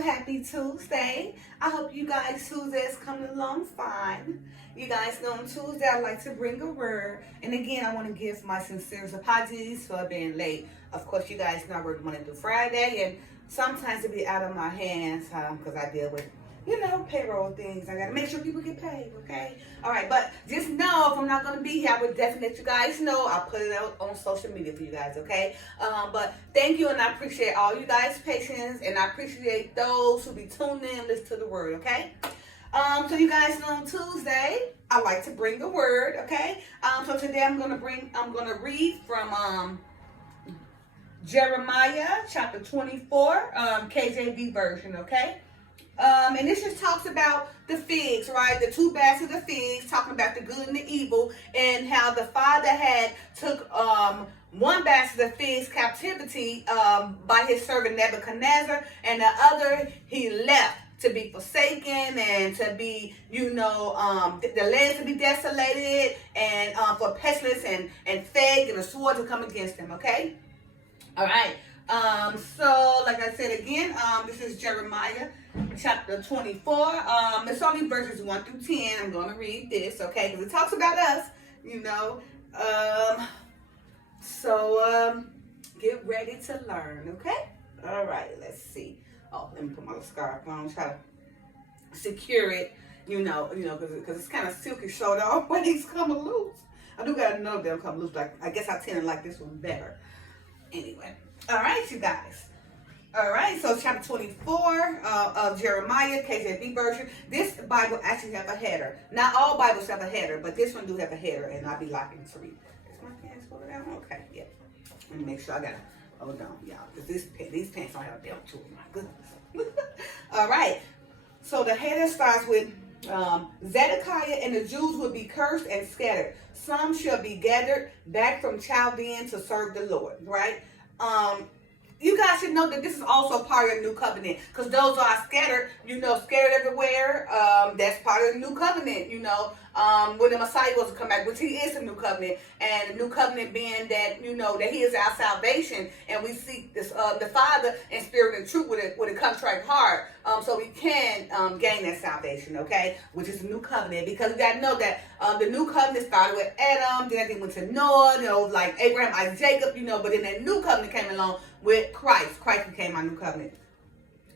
happy Tuesday. I hope you guys Tuesdays coming along fine. You guys know on Tuesday I like to bring a word. And again, I want to give my sincerest apologies for being late. Of course, you guys know I work Monday through Friday, and sometimes it be out of my hands because I deal with, payroll things. I got to make sure people get paid, okay? All right, but just know if I'm not going to be here, I would definitely let you guys know. I'll put it out on social media for you guys, okay? But thank you, and I appreciate all you guys' patience, and I appreciate those who be tuned in and listen to the word, okay? So you guys know on Tuesday, I like to bring the word, okay? So today I'm gonna read from Jeremiah chapter 24, KJV version, okay? And this just talks about the figs, right? The two baskets of figs, talking about the good and the evil, and how the father had took one basket of figs captivity by his servant Nebuchadnezzar, and the other he left to be forsaken and to be, the land to be desolated, and for pestilence and plague and a sword to come against them, okay? All right. So like I said again, this is Jeremiah chapter 24. It's only verses 1 through 10. I'm going to read this, okay? Because it talks about us, So get ready to learn, okay? All right, let's see. Oh, let me put my little scarf on, try to secure it, because it's kind of silky, so it always come loose. I do got to know they'll come loose. Like, I guess I tend to like this one better. Anyway, all right, you guys. All right, so chapter 24 of Jeremiah, KJV version. This Bible actually have a header. Not all Bibles have a header, but this one do have a header, and I'll be liking to read. Is my pants going down? Okay, yeah. Let me make sure I got it. Hold on, y'all, because these pants don't have a belt to them. My goodness. All right, so the header starts with Zedekiah and the Jews will be cursed and scattered. Some shall be gathered back from Chaldean to serve the Lord, right? You guys should know that this is also part of the new covenant, because those are scattered, scattered everywhere. That's part of the new covenant, when the Messiah was to come back, which he is the new covenant, and the new covenant being that, that he is our salvation, and we seek this, the Father in spirit and truth with a contrite heart, so we can gain that salvation, okay, which is the new covenant, because we got to know that the new covenant started with Adam, then it went to Noah, like Abraham, Isaac, Jacob, but then that new covenant came along with Christ. Christ became our new covenant.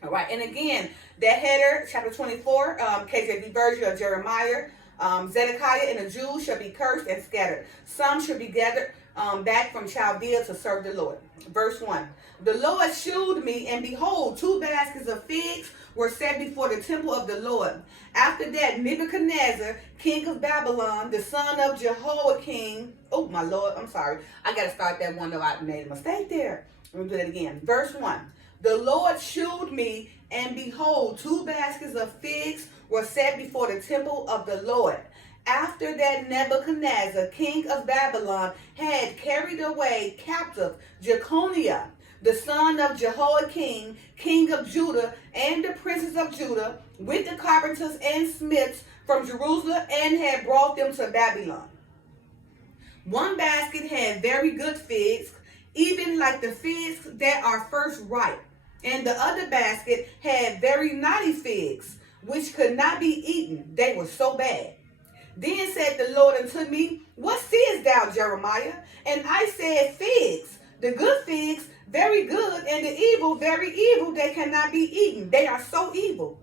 All right, and again, that header, chapter 24, KJV version of Jeremiah, Zedekiah and the Jews shall be cursed and scattered. Some shall be gathered back from Chaldea to serve the Lord. Verse 1. The Lord shewed me, and behold, 2 baskets of figs were set before the temple of the Lord. After that, Nebuchadnezzar, king of Babylon, the son of Jehoiakim, oh my Lord, I'm sorry. I got to start that one, though I made a mistake there. Let me do that again. Verse 1. The Lord shewed me, and behold, 2 baskets of figs were set before the temple of the Lord. After that, Nebuchadnezzar, king of Babylon, had carried away captive Jeconiah, the son of Jehoiakim, king of Judah, and the princes of Judah, with the carpenters and smiths from Jerusalem, and had brought them to Babylon. One basket had very good figs, even like the figs that are first ripe. And the other basket had very naughty figs, which could not be eaten. They were so bad. Then said the Lord unto me, What seest thou, Jeremiah? And I said, Figs, the good figs, very good, and the evil, very evil, they cannot be eaten. They are so evil.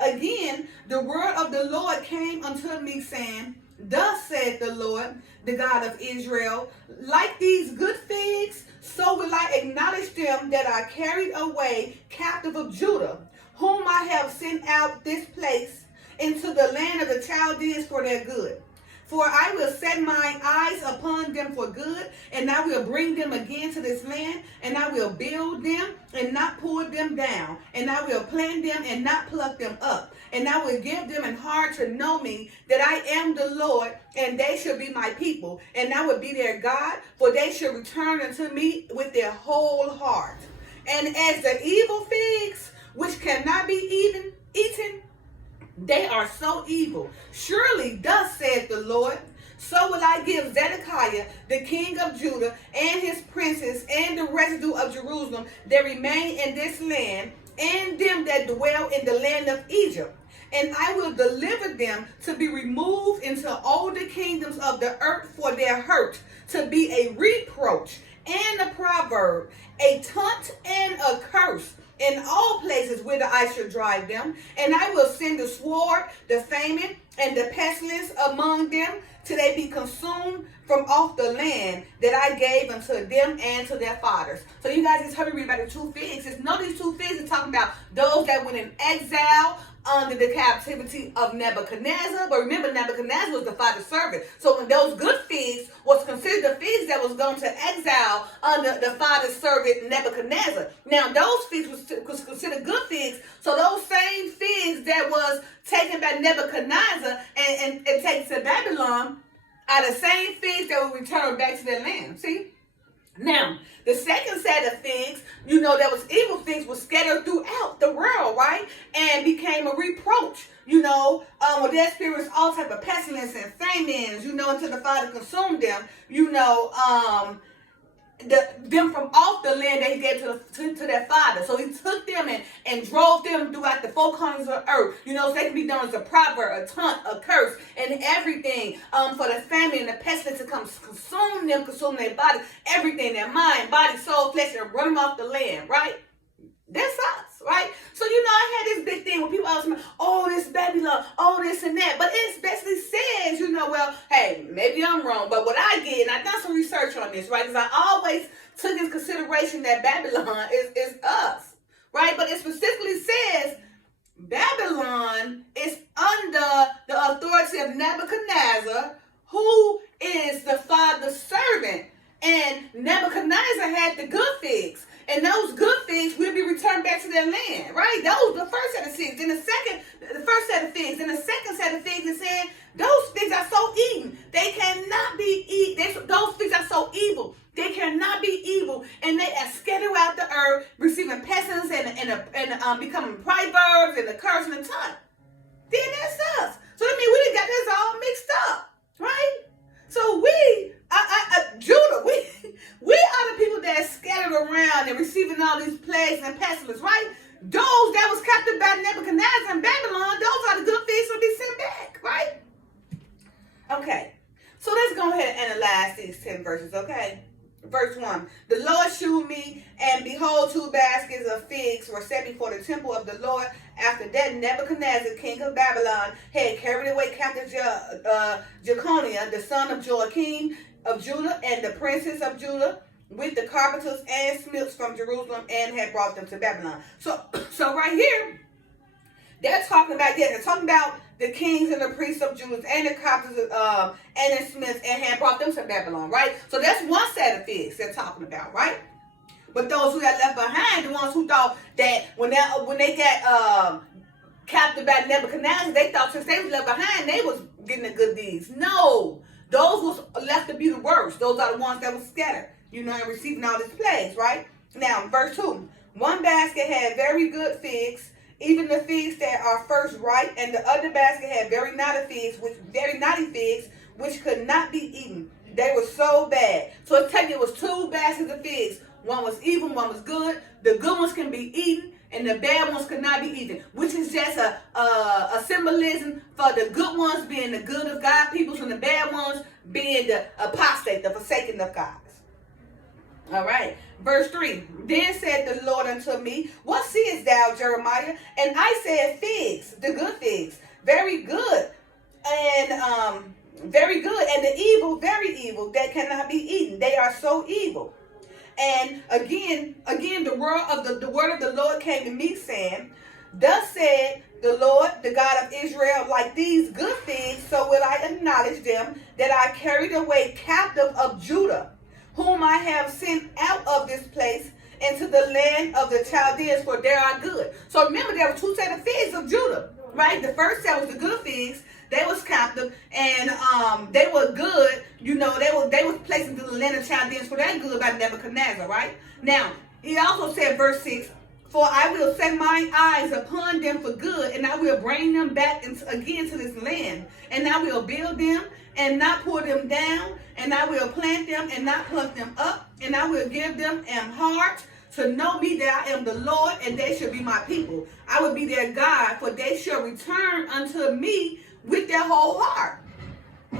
Again, the word of the Lord came unto me, saying, Thus said the Lord, the God of Israel, like these good figs, so will I acknowledge them that I carried away captive of Judah, whom I have sent out this place into the land of the Chaldeans for their good. For I will set mine eyes upon them for good, and I will bring them again to this land, and I will build them and not pull them down, and I will plant them and not pluck them up, and I will give them an heart to know me, that I am the Lord, and they shall be my people, and I will be their God, for they shall return unto me with their whole heart. And as the evil figs, which cannot be eaten, they are so evil. Surely thus saith the Lord, so will I give Zedekiah, the king of Judah, and his princes, and the residue of Jerusalem that remain in this land, and them that dwell in the land of Egypt. And I will deliver them to be removed into all the kingdoms of the earth for their hurt, to be a reproach and a proverb, a taunt and a curse in all places whither I shall drive them. And I will send the sword, the famine, and the pestilence among them, till they be consumed from off the land that I gave unto them and to their fathers. So you guys just heard me read about the two figs. Just know these two figs are talking about those that went in exile under the captivity of Nebuchadnezzar. But remember, Nebuchadnezzar was the father's servant. So when those good figs was considered the figs that was going to exile under the father's servant Nebuchadnezzar. Now those figs was considered good figs. So those same figs that was taken by Nebuchadnezzar and taken to Babylon are the same figs that will return back to their land. See? Now, the second set of figs, that was evil figs, was scattered throughout the world, right? And became a reproach, where they experienced all type of pestilence and famines, until the Father consumed them, them from off the land that he gave to their father. So he took them and drove them throughout the four corners of the earth. So they can be known as a proverb, a taunt, a curse, and everything for the famine and the pestilence to come consume their body, everything, their mind, body, soul, flesh, and run them off the land, right? That's us, right? So, I had this big thing where people always say, oh, this Babylon, oh, this and that. But it basically says, well, hey, maybe I'm wrong. But what I get, and I've done some research on this, right? Because I always took into consideration that Babylon is us, right? But it specifically says Babylon is under the authority of Nebuchadnezzar, who is the father's servant. And Nebuchadnezzar had the good figs. And those good figs will be returned back to their land, right? Those the first set of figs. Then the first set of figs. Then the second set of figs is saying those figs are so eaten. They cannot be eaten. Those figs are so evil. They cannot be evil. And they are scattered out the earth, receiving pestilence and becoming proverbs and the curse and the taunt. Then that's us. So that means we done got this all mixed up, right? So Judah, we are the people that are scattered around and receiving all these plagues and pestilence, right? Those that was captured by Nebuchadnezzar and Babylon, those are the good figs to be sent back, right? Okay, so let's go ahead and analyze these 10 verses, okay? Verse 1, the Lord shewed me, and behold, 2 baskets of figs were set before the temple of the Lord. After that, Nebuchadnezzar, king of Babylon, had carried away captive Jeconiah, the son of Joachim of Judah, and the princes of Judah, with the carpenters and smiths from Jerusalem, and had brought them to Babylon. So right here, they're talking about the kings and the priests of Judah and the carpenters and the smiths, and had brought them to Babylon, right? So that's one set of figs they're talking about, right? But those who got left behind, the ones who thought that when they got captured by Nebuchadnezzar, they thought since they was left behind, they was getting the good deeds. No, those was left to be the worst. Those are the ones that was scattered, and receiving all this plagues, right? Now, verse 2, one basket had very good figs, even the figs that are first ripe, and the other basket had very naughty figs, which could not be eaten. They were so bad. So it's telling you it was 2 baskets of figs. One was evil, one was good. The good ones can be eaten, and the bad ones could not be eaten, which is just a symbolism for the good ones being the good of God peoples, and the bad ones being the apostate, the forsaken of God. All right. Verse 3. Then said the Lord unto me, what seest thou, Jeremiah? And I said, figs, the good figs, very good, and very good, and the evil, very evil, that cannot be eaten. They are so evil. And again, the word of the Lord came to me, saying, thus said the Lord, the God of Israel, like these good figs, so will I acknowledge them, that I carried away captive of Judah, whom I have sent out of this place into the land of the Chaldeans, for they are good. So remember, there were 2 sets of figs of Judah, right? The first set was the good figs. They was captive, and they were good. They was placed into the land of Chaldeans, for they're good by Nebuchadnezzar, right? Now, he also said, verse 6, for I will set mine eyes upon them for good, and I will bring them back again to this land, and I will build them and not pull them down, and I will plant them and not pluck them up, and I will give them an heart to know me that I am the Lord, and they shall be my people. I will be their God, for they shall return unto me with their whole heart.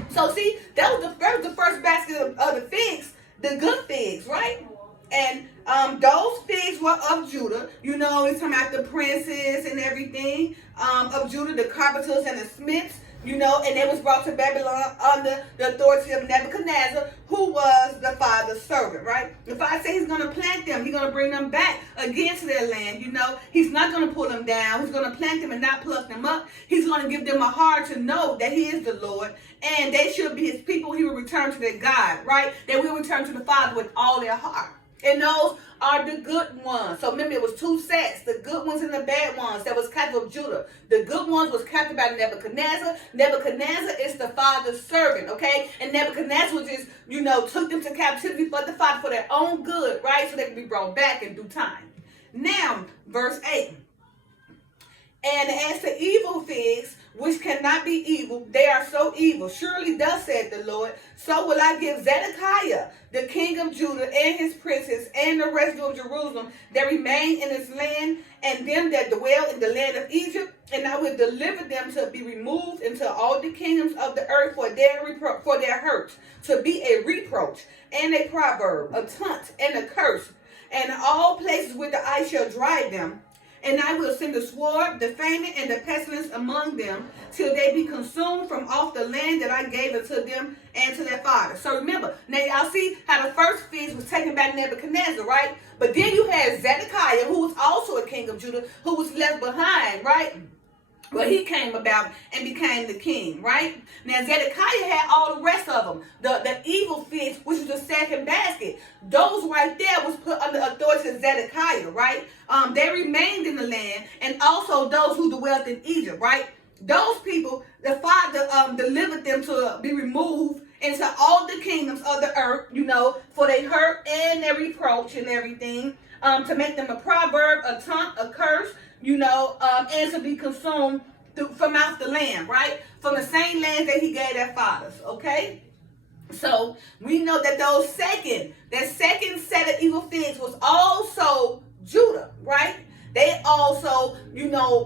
So see, that was the first basket of the figs, the good figs, right? And those figs were of Judah. You know, he's talking about the princes and everything of Judah, the carpenters and the smiths. You know, and they was brought to Babylon under the authority of Nebuchadnezzar, who was the father's servant, right? The father said he's going to plant them. He's going to bring them back again to their land, you know. He's not going to pull them down. He's going to plant them and not pluck them up. He's going to give them a heart to know that he is the Lord, and they should be his people. He will return to their God, right? They will return to the Father with all their heart. And those are the good ones. So remember, it was two sets, the good ones and the bad ones that was captive of Judah. The good ones was captured by Nebuchadnezzar. Nebuchadnezzar is the father's servant, okay? And Nebuchadnezzar was just, you know, took them to captivity for the father for their own good, right? So they could be brought back in due time. Now, verse 8. And as the evil figs, which cannot be evil, they are so evil. Surely thus said the Lord, so will I give Zedekiah, the king of Judah, and his princes, and the residue of Jerusalem that remain in his land, and them that dwell in the land of Egypt, and I will deliver them to be removed into all the kingdoms of the earth for their hurt, to be a reproach, and a proverb, a taunt, and a curse, and all places where the eye shall drive them. And I will send the sword, the famine, and the pestilence among them, till they be consumed from off the land that I gave unto them and to their fathers. So remember, now y'all see how the first feast was taken by Nebuchadnezzar, right? But then you had Zedekiah, who was also a king of Judah, who was left behind, right? Well, he came about and became the king, right? Now, Zedekiah had all the rest of them. The evil figs, which was the second basket. Those right there was put under authority of Zedekiah, right? They remained in the land, and also those who dwelt in Egypt, right? Those people, the father delivered them to be removed into all the kingdoms of the earth, you know, for their hurt and their reproach and everything, to make them a proverb, a taunt, a curse, you know, and to be consumed from out the land, right? From the same land that he gave their fathers, okay? So we know that that second set of evil figs was also Judah, right? They also, you know,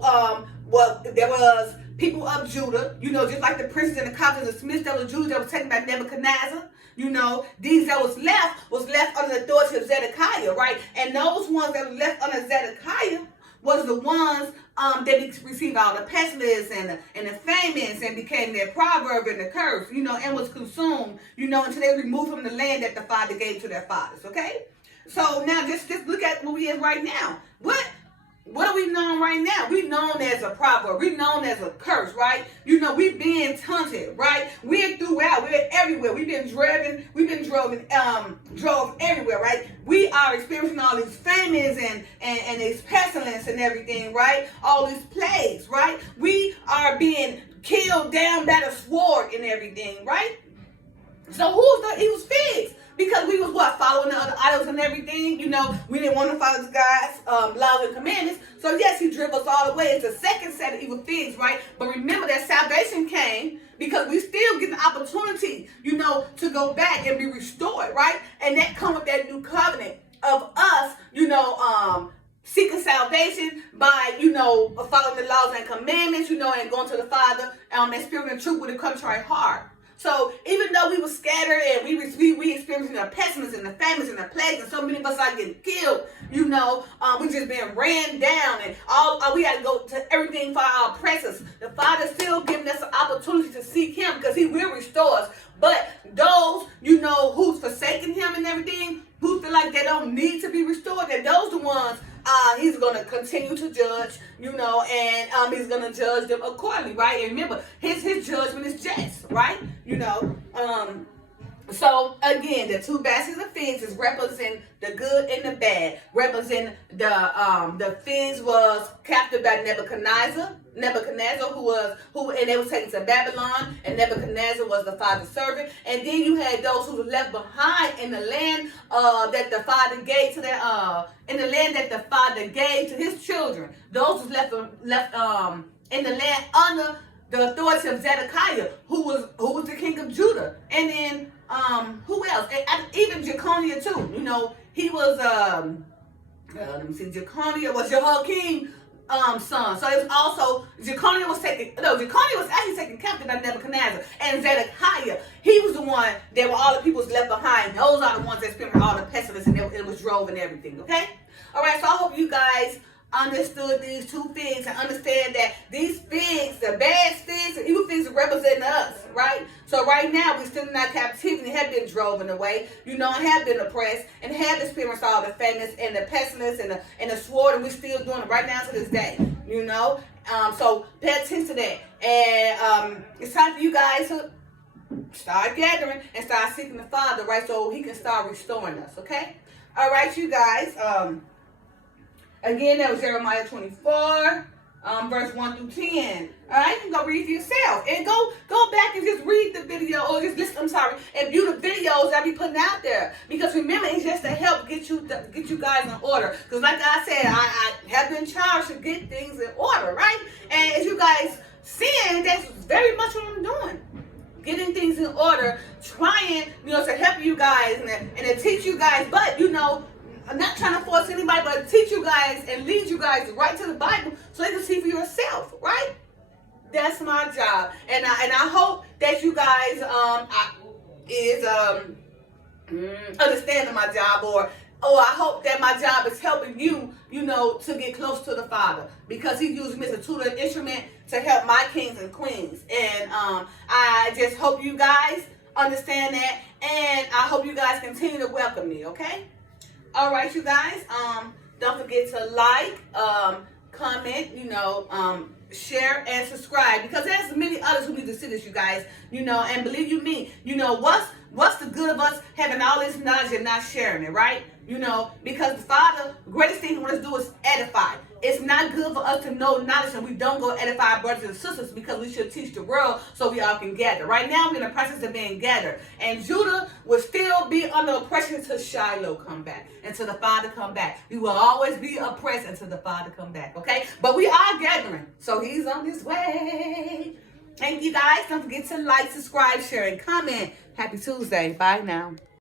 there was people of Judah, you know, just like the princes and the captains and smiths that was Judah that was taken by Nebuchadnezzar. You know, these that was left under the authority of Zedekiah, right? And those ones that were left under Zedekiah was the ones that received all the pestilence and the famines and became their proverb and the curse, you know, and was consumed, you know, until they were removed from the land that the father gave to their fathers, okay? So now just look at what we is right now. What are we known right now? We known as a proverb. We known as a curse, right? You know, we've been taunted, right? We're throughout. We're everywhere. We've been drove everywhere, right? We are experiencing all these famines and this pestilence and everything, right? All these plagues, right? We are being killed down by the sword and everything, right? So who's the evil figs? Because we was following the other idols and everything. You know, we didn't want to follow the God's laws and commandments. So yes, he drove us all the way. It's the second set of evil figs, right? But remember that salvation came because we still get the opportunity, you know, to go back and be restored, right? And that comes with that new covenant of us, you know, seeking salvation by, you know, following the laws and commandments, you know, and going to the Father, and spirit and truth with a contrite heart. So even though we were scattered and we experiencing the pestilence and the famines and the plagues, and so many of us are getting killed, you know, we just being ran down, and all we had to go to everything for our oppressors. The Father's still giving us an opportunity to seek Him because He will restore us. But those, you know, who's forsaken Him and everything, who feel like they don't need to be restored, that those the ones He's going to continue to judge, you know, and He's going to judge them accordingly, right? And remember, His judgment is just, right? You know, so again, the two baskets of figs is represent the good and the bad. Represent the figs was captured by Nebuchadnezzar, and they was taken to Babylon, and Nebuchadnezzar was the father's servant. And then you had those who were left behind in the land that the father gave to their in the land that the father gave to his children. Those was left in the land under the authority of Zedekiah, who was the king of Judah. And then who else? And even Jeconiah too. You know, he was Let me see, Jeconiah was Jehoiakim son. So it was also Jeconiah was actually taken captive by Nebuchadnezzar, and Zedekiah, he was the one that were all the people was left behind. Those are the ones that experienced all the pestilence and it was drove and everything. Okay, all right. So I hope you guys understood these two things and understand that these things, the bad things and evil things, represent us, right? So right now we're still in our captivity, have been driven away, and have been oppressed, and have experienced all the fatness and the pestilence and the sword, and we're still doing it right now to this day, So pay attention to that, and it's time for you guys to start gathering and start seeking the Father, right? So He can start restoring us. Okay, all right, you guys. Again, that was Jeremiah 24, verse 1 through 10. All right, you can go read for yourself. And go back and just read the video, or just listen, and view the videos that we putting out there. Because remember, it's just to help get you guys in order. Because like I said, I have been charged to get things in order, right? And as you guys seeing, that's very much what I'm doing. Getting things in order, trying, to help you guys and to teach you guys. But, I'm not trying to force anybody, but to teach you guys and lead you guys right to the Bible so you can see for yourself, right? That's my job, and I hope that you guys understanding my job, or I hope that my job is helping you, to get close to the Father, because He used me as a tool and instrument to help my kings and queens, and I just hope you guys understand that, and I hope you guys continue to welcome me. Okay. All right, you guys. Don't forget to like, comment, share and subscribe, because there's many others who need to see this, you guys. And believe you me, what's the good of us having all this knowledge and not sharing it, right? Because the Father, the greatest thing He wants to do is edify. It's not good for us to know knowledge and we don't go edify our brothers and sisters, because we should teach the world so we all can gather. Right now, we're in the process of being gathered. And Judah will still be under oppression until Shiloh come back, until the Father come back. We will always be oppressed until the Father come back, okay? But we are gathering, so He's on His way. Thank you, guys. Don't forget to like, subscribe, share, and comment. Happy Tuesday. Bye now.